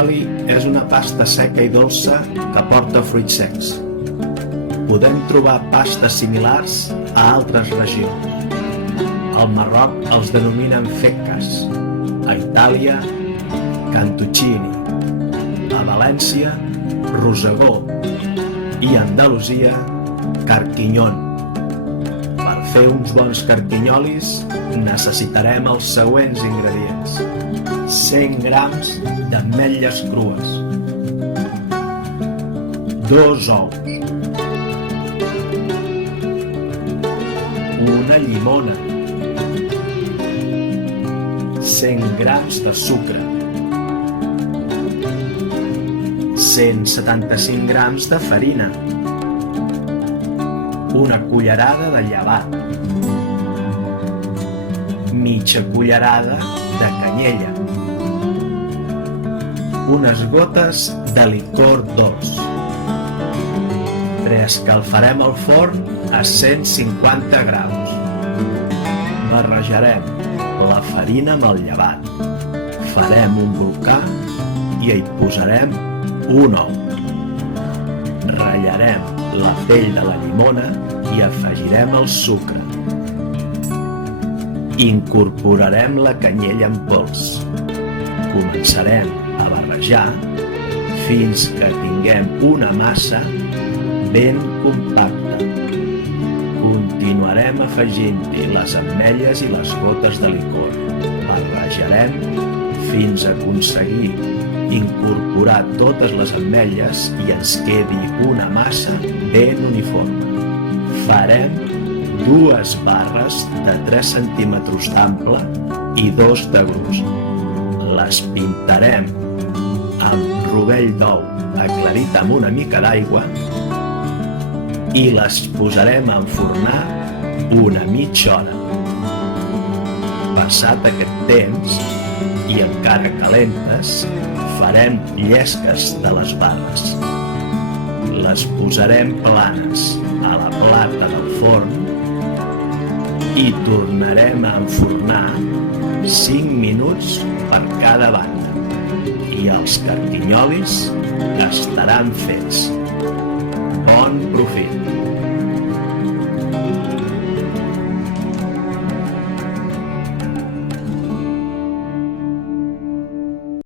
Oli és una pasta seca i dolça que porta fruits secs. Podem trobar pastes similars a altres regions. Al Marroc els denominen feccas, a Itàlia cantuccini, a València rosegó i a Andalusia carquinyón. Per fer uns bons carquinyolis necessitarem els següents ingredients: 100 grams d'ametlles crues, 2 ous, una llimona, 100 grams de sucre, 175 grams de farina, una cullerada de llevat, mitja cullerada de canyella, unes gotes de licor dolç. Preescalfarem el forn a 150 graus. Barrejarem la farina amb el llevat. Farem un volcà i hi posarem un ou. Ratllarem la pell de la llimona i afegirem el sucre. Incorporarem la canyella en pols. Començarem a barrejar fins que tinguem una massa ben compacta. Continuarem afegint-hi les ametlles i les gotes de licor. Barrejarem fins a aconseguir incorporar totes les ametlles i ens quedi una massa ben uniforme. Farem 2 barres de 3 centímetres d'ample i 2 de gruix. Les pintarem amb rovell d'ou aclarit amb una mica d'aigua i les posarem a enfornar una mitja hora. Passat aquest temps, i encara calentes, farem llesques de les barres. Les posarem planes a la plata del forn i tornarem a enfornar 5 minuts per cada banda i els carquinyolis estaran fets. Bon profit!